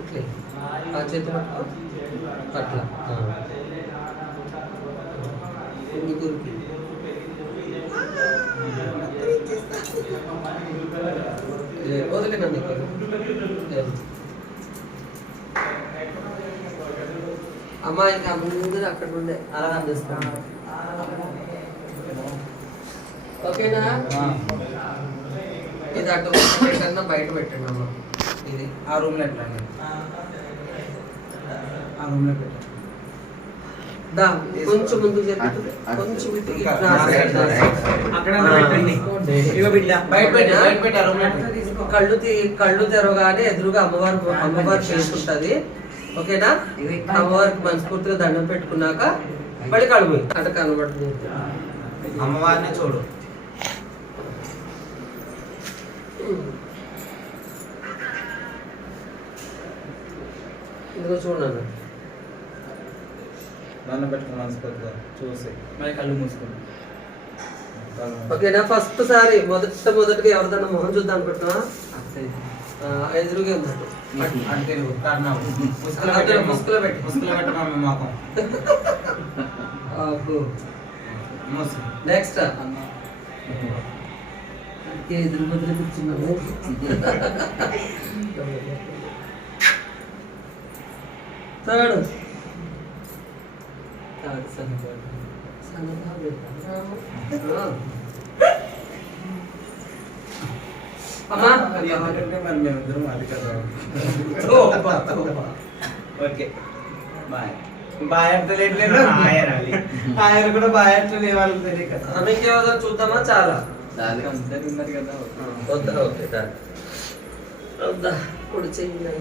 ఇట్లే. ఆ చేతి పట్టుకో. అట్లా ఏ, వదిలేనా నీకు. అమ్మా ఇంకా ముందు అక్కడ ఉండే అలా అందిస్తాను ఓకేనా? ఇది అటు కన్నా బయట పెట్టండి అమ్మ. ఇది ఆ రూమ్లో ఎట్లా అండి? ఆ రూమ్లో పెట్టండి దా కొంచెం ముందు కొంచెం. అక్కడ. పెట్టండి. బయట పెట్టి బయట పెట్టి ఆ. కళ్ళు కళ్ళు తెరవగానే ఎదురుగా అమ్మవారు అమ్మవారు చేసుకుంటది ఓకేనా? అమ్మవారికి మనస్ఫూర్తిగా దండం పెట్టుకున్నాక మళ్ళీ కళ్ళు పోయి అట్ట కనబడుతుంది. అమ్మవారిని చూడు. ఇదిగో చూడండి. దండం పెట్టుకుని మనస్ఫూర్తిగా. చూసి. మరి కళ్ళు మూసుకుని. ఓకేనా ఫస్ట్ సారి మొదట మొదటిగా ఎవరిదన్నా మొహం చూద్దాం అనుకుంటున్నా ఎదురుగా ఉందట అటు. ముసుగులో పెట్టు, ముసుగులో పెట్టు. ముసుగులో పెట్టు మమ్మీ మొఖం? మూసు. నెక్స్ట్ ఎదురు బదులు కూర్చున్నాము థర్డ్ థర్డ్ సన్నబాబు సన్నబాబు అమ్మా అది ఎందుకంటే మరి మేమిద్దరం అది కదా. ఓకే. బాయ్. బాయ్ అంటే లేట్ లేదు హాయ్ అనాలి హాయ్ అని కూడా బాయ్ అంటే లేవాలి తెలియదు కదా ఆమెకి ఏదో చూద్దామా? చాలా. అందరు ఉన్నారు కదా. వద్దా ఓకే దా వద్దా. ఇప్పుడు చెయ్యి